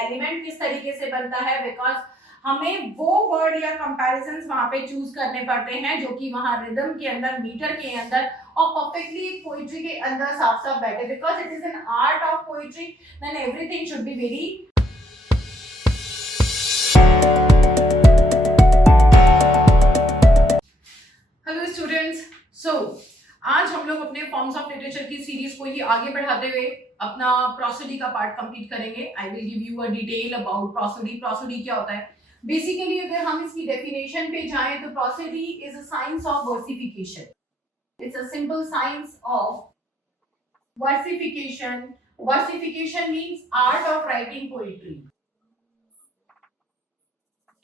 एलिमेंट किस तरीके से बनता है, बिकॉज हमें वो वर्ड या कंपैरिजंस वहां पे चूज करने पड़ते हैं जो कि वहां रिदम के अंदर, मीटर के अंदर और परफेक्टली पोइट्री के अंदर साफ साफ बैठे, because it is an art of poetry, then everything should be very. Hello students, so आज हम लोग अपने फॉर्म्स ऑफ लिटरेचर की सीरीज को ही आगे बढ़ाते हुए अपना प्रोसोडी का पार्ट कंप्लीट करेंगे। I will give you a detail about prosody. Prosody क्या होता है बेसिकली, अगर हम इसकी डेफिनेशन पे जाएं तो prosody is a science of versification. It's a simple science of versification. Versification means art of writing poetry,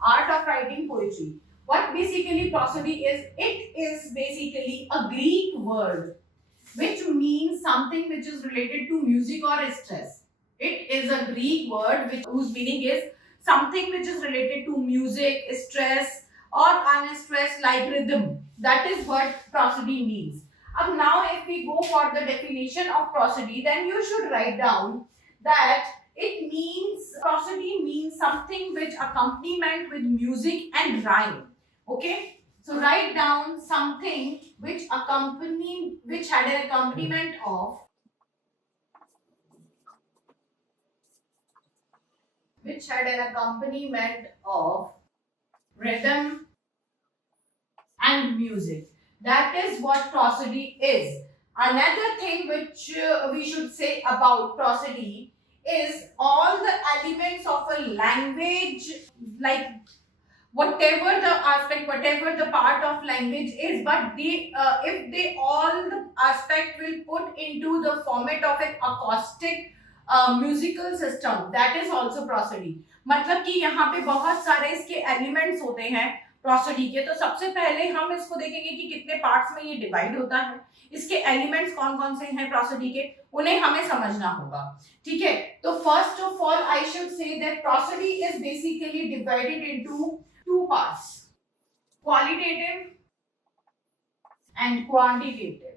art of writing poetry. What basically prosody is? It is basically a Greek word which means something which is related to music or stress. It is a Greek word whose meaning is something which is related to music, stress or unstress like rhythm. That is what prosody means. Now if we go for the definition of prosody, then you should write down that it means, prosody means something which accompaniment with music and rhyme. Okay, so write down something which had an accompaniment of, rhythm and music. That is what prosody is. Another thing which we should say about prosody is all the elements of a language, like whatever the aspect, whatever the part of language is, but they if they all the aspect will put into the format of an acoustic musical system, that is also prosody. मतलब कि यहाँ पे बहुत सारे इसके एलिमेंट्स होते हैं प्रोसोडी के। तो सबसे पहले हम इसको देखेंगे कि कितने पार्ट्स में ये डिवाइड होता है, इसके एलिमेंट्स कौन कौन से हैं प्रोसोडी के, उन्हें हमें समझना होगा। ठीक है, तो first of all I should say that prosody is basically divided into two parts, qualitative and quantitative.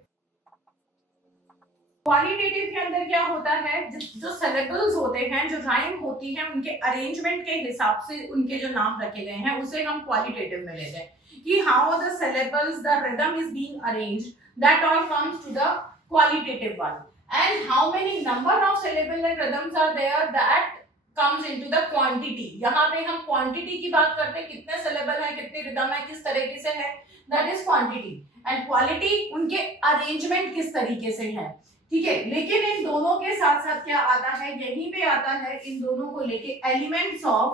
Qualitative के अंदर क्या होता है, जो सिलेबल्स होते हैं, जो राइम होती है, उनके अरेंजमेंट के हिसाब से उनके जो नाम रखे गए हैं उसे हम क्वालिटेटिव में लेते हैं कि how the syllables, the rhythm is being arranged, that all comes to the qualitative one. And how many number of syllable and rhythms are there, that comes into the quantity। यहाँ पे हम क्वांटिटी की बात करते हैं, कितने सिलेबल है, कितनी रिदम है, किस तरीके से है, that is quantity. And quality उनके अरेंजमेंट किस तरीके से है। ठीक है, लेकिन इन दोनों के साथ साथ क्या आता है, यहीं पे आता है इन दोनों को लेके एलिमेंट्स ऑफ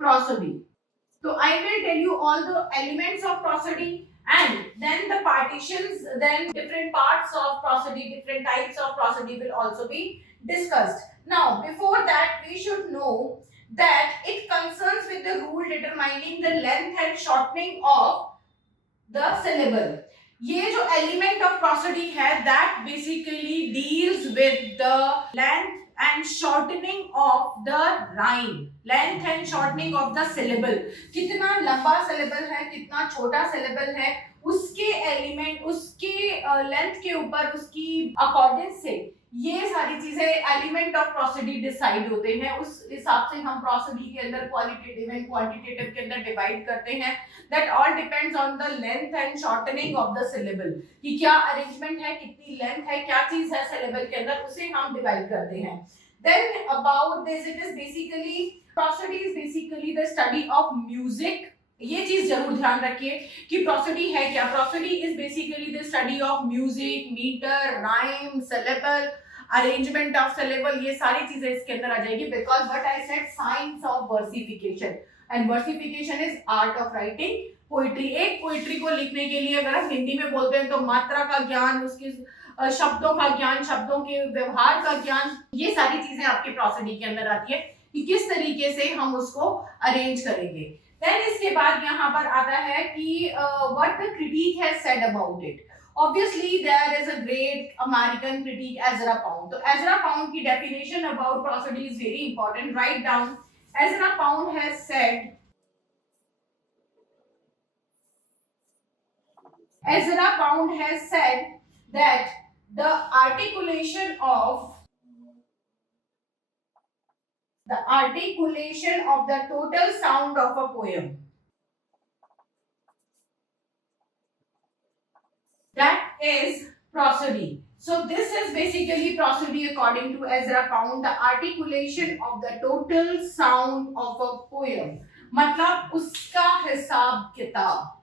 प्रोसोडी। तो I will tell you all the elements of prosody and then the partitions, then different parts of prosody, different types of prosody will also be discussed. Now before that we should know that it concerns with the rule determining the length and shortening of the syllable। ये जो element of prosody है that basically deals with the length and shortening of the rhyme, length and shortening of the syllable, कितना लंबा सिलेबल है, कितना छोटा सिलेबल है, उसके एलिमेंट, उसके लेंथ के ऊपर, उसकी अकॉर्डिंग से ये सारी चीजें एलिमेंट ऑफ प्रोसोडी डिसाइड होते हैं। उस हिसाब से हम प्रोसोडी के अंदर क्वालिटेटिव एंड क्वांटिटेटिव के अंदर डिवाइड करते हैं। That all depends on the length and shortening of the syllable, कि क्या अरेंजमेंट है, कितनी लेंथ है, क्या चीज है सिलेबल के अंदर, उसे हम डिवाइड करते हैं। Then about this, it is basically, prosody is basically the study of music. ये चीज जरूर ध्यान रखिए कि प्रोसोडी है क्या। Prosody is basically the study of music, metre, rhyme, syllable, arrangement of syllable, ये सारी चीजें इसके अंदर आ जाएगी। Because what I said, science of versification, and versification is art of writing poetry. एक पोइट्री को लिखने के लिए अगर हम हिंदी में बोलते हैं तो मात्रा का ज्ञान, उसके शब्दों का ज्ञान, शब्दों के व्यवहार का ज्ञान, ये सारी चीजें आपके प्रोसोडी के अंदर आती है कि किस तरीके से हम उसको अरेंज करेंगे। देन इसके बाद यहाँ पर आता है कि what the critic has said about it. Obviously there is a great American critic Ezra Pound। तो Ezra Pound की definition about prosody is very important। Write down, Ezra Pound has said, Ezra Pound has said that the articulation of The articulation of the total sound of a poem. That is prosody. So this is basically prosody according to Ezra Pound, the articulation of the total sound of a poem. मतलब उसका हिसाब किताब,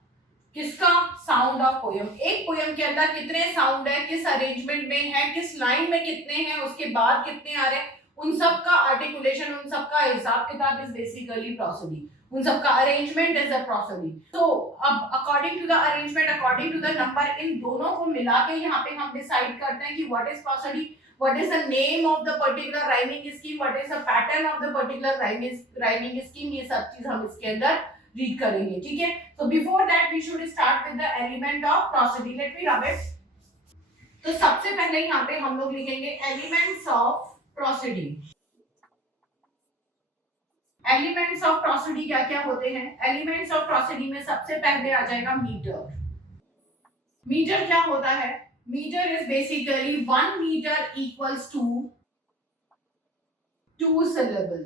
किसका? Sound of poem. एक पोयम के अंदर कितने साउंड है, किस अरेंजमेंट में है, किस लाइन में कितने हैं, उसके बाद कितने आ रहे हैं, उन सब का आर्टिकुलेशन, उन सब का हिसाब किताब इज बेसिकली प्रोसोडी. उन सब का अरेंजमेंट इज अ प्रोसोडी. तो अब according to the arrangement, according to the number, इन दोनों को मिला के यहाँ पे हम डिसाइड करते हैं कि what is prosody, what is the name of the particular rhyming scheme, what is the pattern of the particular rhyming scheme. ये सब चीज हम इसके अंदर रीड करेंगे. ठीक है. So before that we should start with the element of prosody. Let me rub it. तो सबसे पहले यहाँ पे हम लोग लिखेंगे elements of prosody. Elements of prosody क्या क्या होते हैं? एलिमेंट्स ऑफ प्रोसोडी में सबसे पहले आ जाएगा मीटर. मीटर क्या होता है? Meter is basically 1 meter equals to 2 syllable.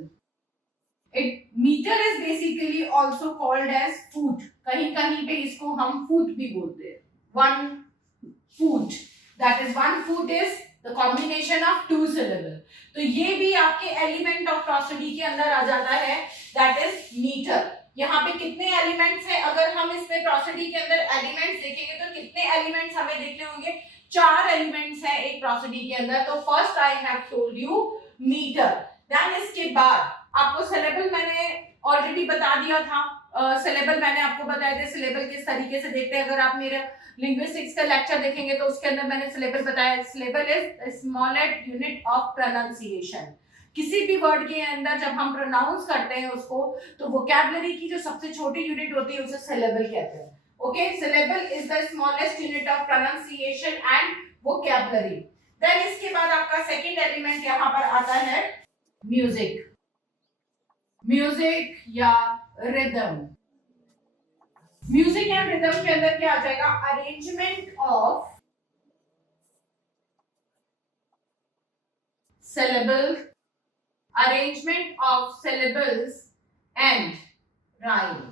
Meter is basically also called as foot. कहीं कहीं पे इसको हम foot भी बोलते हैं. 1 foot. That is 1 foot is the combination of 2 syllable. तो ये भी आपके element of prosody के अंदर आ जाता है. That is meter. यहाँ पे कितने एलिमेंट्स हैं? अगर हम इसमें प्रोसोडी के अंदर एलिमेंट्स देखेंगे तो कितने एलिमेंट्स हमें देखने होंगे? 4 एलिमेंट्स हैं एक प्रोसोडी के अंदर. तो first I have told you meter. Then इसके बाद आपको सिलेबल मैंने ऑलरेडी बता दिया था. सिलेबल मैंने आपको बताया था सिलेबल किस तरीके से देखते हैं. अगर आप मेरे लिंग्विस्टिक्स का लेक्चर देखेंगे तो उसके अंदर मैंने सिलेबल बताया. Syllable is smallest unit of pronunciation. किसी भी वर्ड के अंदर जब हम प्रोनाउंस करते हैं उसको, तो वोकैबुलरी की जो सबसे छोटी यूनिट होती है उसे सिलेबल कहते हैं. Okay. Syllable is the smallest unit of pronunciation and vocabulary. Then इसके बाद आपका सेकंड एलिमेंट यहाँ पर आता है म्यूजिक. म्यूजिक या रिदम. म्यूजिक एंड रिदम के अंदर क्या आ जाएगा? Arrangement of syllables, arrangement of syllables and rhyme.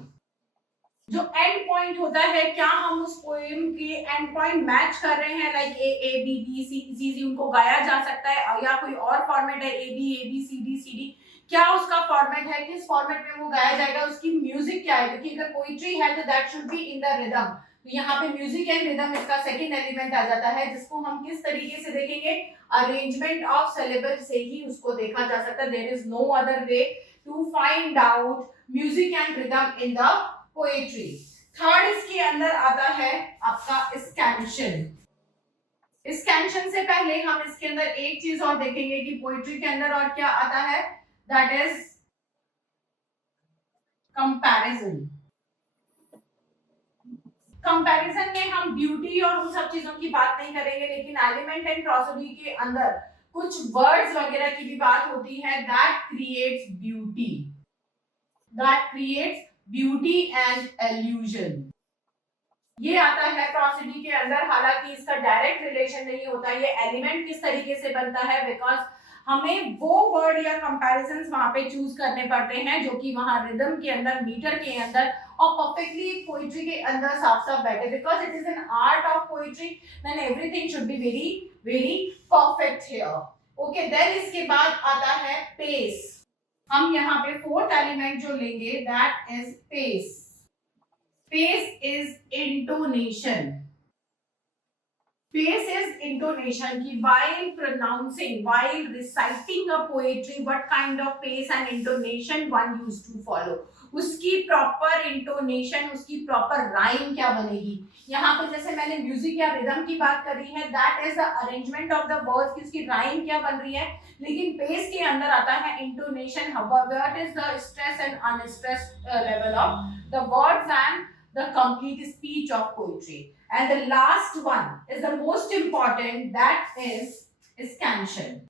जो एंड पॉइंट होता है, क्या हम उस पोएम के एंड पॉइंट मैच कर रहे हैं? Like A B B C C उनको गाया जा सकता है, या कोई और फॉर्मेट है ए बी सी डी, क्या उसका फॉर्मेट है, किस फॉर्मेट में वो गाया जाएगा, उसकी म्यूजिक क्या है? क्योंकि अगर पोइट्री है तो that should be in the rhythm. तो यहाँ पे म्यूजिक एंड रिदम इसका सेकंड एलिमेंट आ जाता है, जिसको हम किस तरीके से देखेंगे? अरेंजमेंट ऑफ सिलेबल से ही उसको देखा जा सकता है. There is no other way to find out music and rhythm in the poetry. Third इसके अंदर आता है आपका स्कैंशन. स्कैंशन से पहले हम इसके अंदर एक चीज और देखेंगे कि पोएट्री के अंदर और क्या आता है. That is comparison. कंपैरिजन में हम ब्यूटी और उन सब चीजों की बात नहीं करेंगे, लेकिन एलिमेंट एंड प्रोसोडी के अंदर कुछ वर्ड्स वगैरह की भी बात होती है. That creates beauty. That creates beauty and allusion. ये आता है प्रोसोडी के अंदर. हालांकि इसका डायरेक्ट रिलेशन नहीं होता. ये एलिमेंट किस तरीके से बनता है? बिकॉज हमें वो वर्ड या कंपैरिजंस वहां पे चूज करने पड़ते हैं जो कि वहां रिदम के अंदर, मीटर के अंदर और परफेक्टली पोइट्री के अंदर साफ साफ बैठे. Because it is an art of poetry, then everything should be very very perfect here. Okay. Then इसके बाद आता है पेस. हम यहाँ पे फोर्थ एलिमेंट जो लेंगे that is pace. Pace is intonation. Pace is intonation ki while pronouncing, while reciting a poetry, what kind of pace and intonation one used to follow. उसकी proper intonation, उसकी proper rhyme क्या बनेगी. यहाँ पे जैसे मैंने म्यूजिक या रिदम की बात करी है, that is the arrangement of the words की उसकी rhyme क्या बन रही है. लेकिन pace के अंदर आता है intonation, what is the stress and unstressed level of the words and the complete speech of poetry. And the last one is the most important, that is scansion.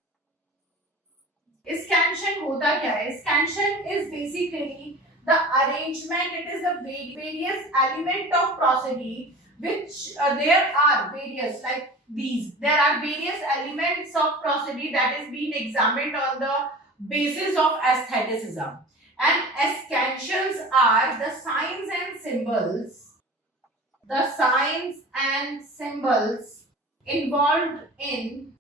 Scansion होता क्या है? Scansion is basically the arrangement. It is the various element of prosody which there are various like these. There are various elements of prosody that is being examined on the basis of aestheticism. And scansions are the signs and symbols involved in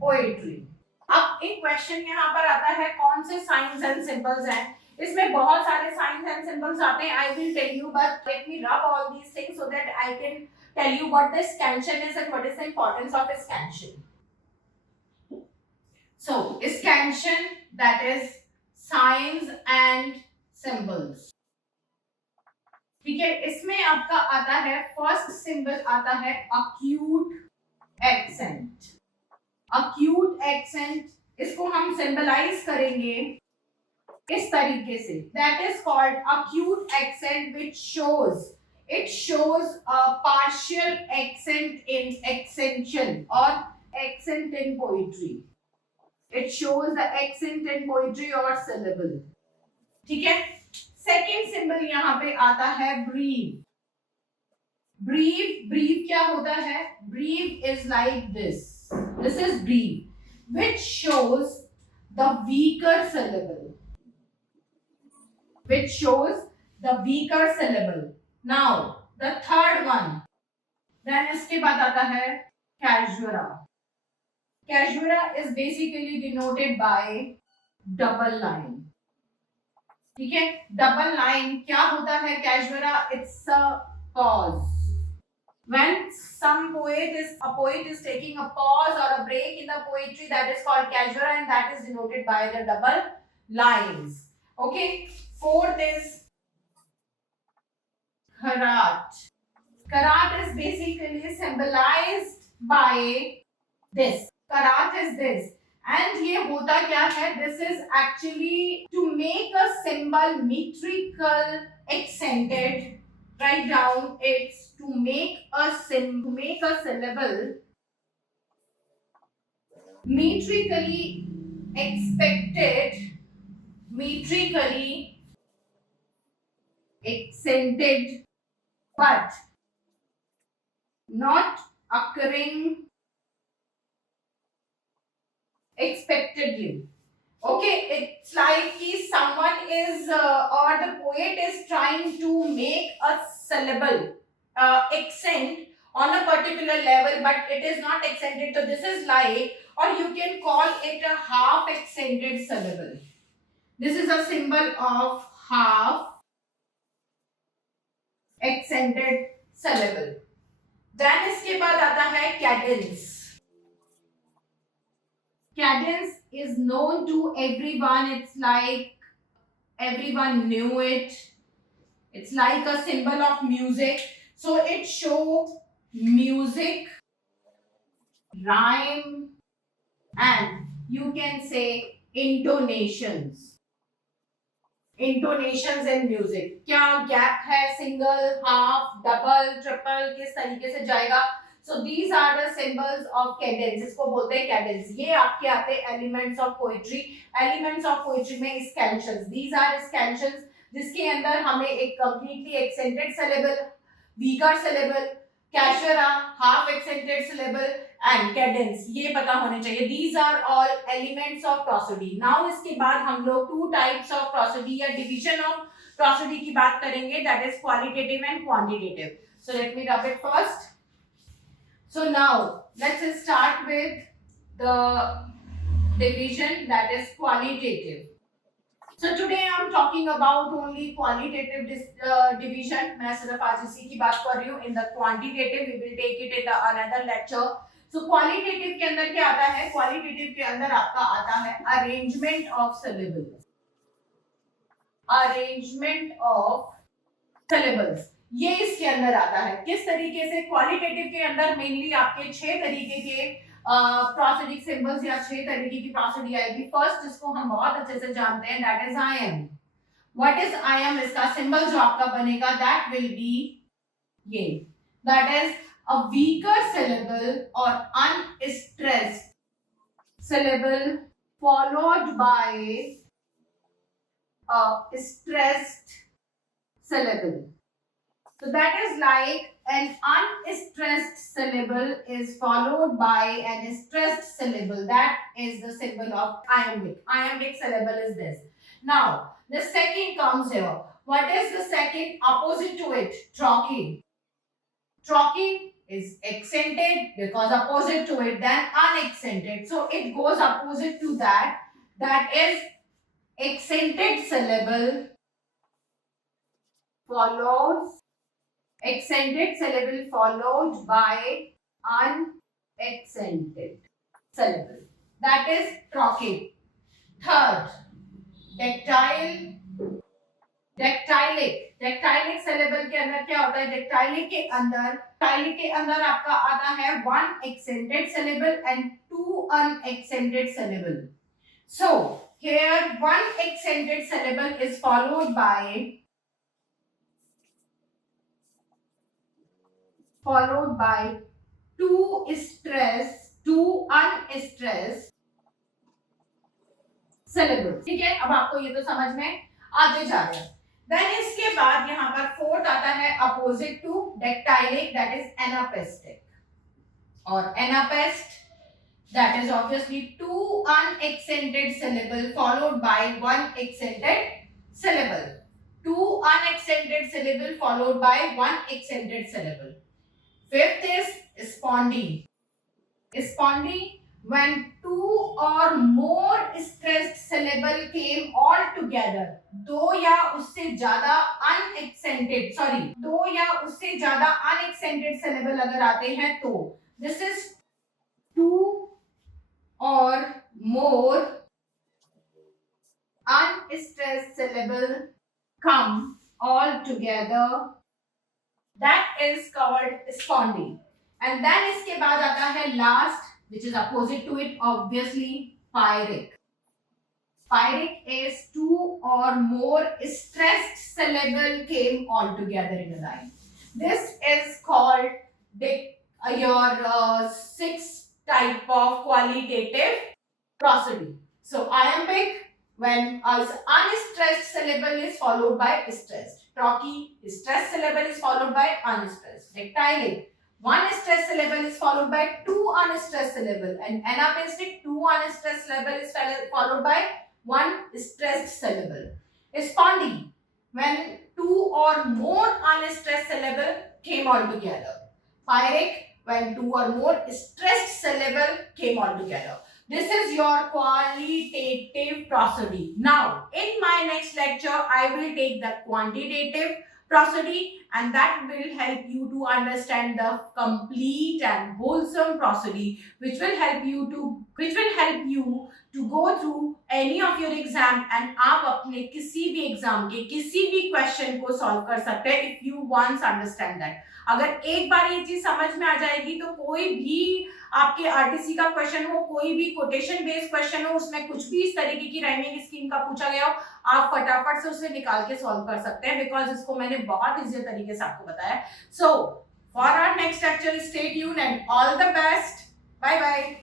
poetry. अब एक क्वेश्चन यहाँ पर आता है कौन से science and symbols हैं. इसमें बहुत सारे साइंस एंड सिंबल्स आते हैं. I will tell you but let me rub all these things so that I can tell you what the scansion is and what is the importance of a scansion. So, scansion, that is signs and symbols. ठीक है, इसमें आपका आता है first symbol आता है acute accent. Acute accent, इसको हम सिंबलाइज करेंगे इस तरीके से. That is called acute accent, which shows a partial accent in accentual or accent in poetry. It shows the accent in poetry or syllable. ठीक है. सेकेंड सिंबल यहाँ पे आता है ब्रीव. ब्रीव क्या होता है? ब्रीव is like this. This is brief, which shows the weaker syllable. Now, the third one. Then इसके बाद आता है caesura. Caesura is basically denoted by double line. ठीक है, double line क्या होता है? caesura, it's a pause. When a poet is taking a pause or a break in the poetry, that is called caesura, and that is denoted by the double lines. Okay. Fourth is karat. Karat is basically symbolized by this. Karat is this, and ये होता क्या है? This is actually to make a symbol metrical, accented. Write down, it's to make a syllable metrically accented, but not occurring expectedly. Okay, it's like someone is or the poet is trying to make a syllable accent on a particular level, but it is not accented. So this is like, or you can call it a half accented syllable. This is a symbol of half accented syllable. Then इसके बाद आता है cadence. Cadence is known to everyone. It's like everyone knew it. It's like a symbol of music. So it shows music, rhyme, and you can say intonations. Intonations in music. क्या gap है? Single, half, double, triple, किस तरीके से जाएगा? So these are the symbols of cadence. इसको बोलते हैं cadence. ये आपके आते हैं elements of poetry. Elements of poetry में scansions. These are scansions जिसके अंदर हमें एक completely accented syllable, weaker syllable, caesura, half accented syllable and cadence ये पता होने चाहिए. These are all elements of prosody. Now इसके बाद हम लोग two types of prosody या division of prosody की बात करेंगे. That is qualitative and quantitative. So let me rub it first. So now let's start with the division that is qualitative. So today I'm talking about only qualitative division. मैं सिर्फ आज इसी की बात कर रही हूँ. In the quantitative we will take it in the another lecture. So qualitative के अंदर क्या आता है? Qualitative के अंदर आपका आता है arrangement of syllables. Arrangement of syllables. ये इसके अंदर आता है. किस तरीके से? क्वालिटेटिव के अंदर मेनली आपके 6 तरीके के प्रोसोडिक सिंबल्स या 6 तरीके की प्रोसोडी आएगी. फर्स्ट जिसको हम बहुत अच्छे से जानते हैं, that is iamb. What is iamb? इसका सिंबल जो आपका बनेगा दैट विल बी ये. That is a weaker syllable और unstressed syllable followed by a stressed syllable. So that is like an unstressed syllable is followed by an stressed syllable. That is the symbol of iambic. Iambic syllable is this. Now, the second comes here. What is the second opposite to it? Trochee. Trochee is accented because opposite to it, then unaccented. So it goes opposite to that. That is accented syllable follows accented syllable followed by unaccented syllable. That is trochee. Third, dactyl. डेक्टाइलिक syllable के अंदर क्या होता है? डेक्टाइलिक के अंदर आपका आता है one accented syllable and two unaccented syllable. So here one accented syllable is followed by two unstressed syllable. ठीक है, अब आपको ये तो समझ में आते जा रहा है. देन इसके बाद यहाँ पर फोर्थ आता है अपोजिट टू डेक्टाइलिक, दैट इज एनापेस्टिक. और anapaest, that is obviously two unaccented syllable followed by one accented syllable. Two unaccented syllable followed by one accented syllable. Fifth is spondee. Spondee, when two or more stressed syllable came all together. दो या उससे ज्यादा unaccented syllable अगर आते हैं तो this is two or more unstressed syllable come all together. That is called spondee. And then इसके बाद आता है last, which is opposite to it, obviously pyric. Pyric is two or more stressed syllable came all together in a line. This is called your sixth type of qualitative prosody. So iambic, when unstressed syllable is followed by stressed. Trochee, stressed syllable is followed by unstressed. Dactylic, one stressed syllable is followed by two unstressed syllable, and anapaestic, two unstressed syllable is followed by one stressed syllable. Spondee, when two or more unstressed syllable came all together. Pyric, when two or more stressed syllable came all together. This is your qualitative prosody. Now, in my next lecture, I will take the quantitative prosody, and that will help you to understand the complete and wholesome prosody, which will help you to go through any of your exam, and आप अपने किसी भी एग्जाम के किसी भी क्वेश्चन को सॉल्व कर सकते हैं if you once understand that. अगर एक बार ये चीज समझ में आ जाएगी तो कोई भी आपके आरटीसी का क्वेश्चन हो, कोई भी कोटेशन बेस्ड क्वेश्चन हो, उसमें कुछ भी इस तरीके की राइमिंग स्कीम का पूछा गया हो, आप फटाफट से उसे निकाल के सॉल्व कर सकते हैं, बिकॉज इसको मैंने बहुत इजी तरीके से आपको बताया. So for our next lecture, stay tuned and all the best. Bye bye.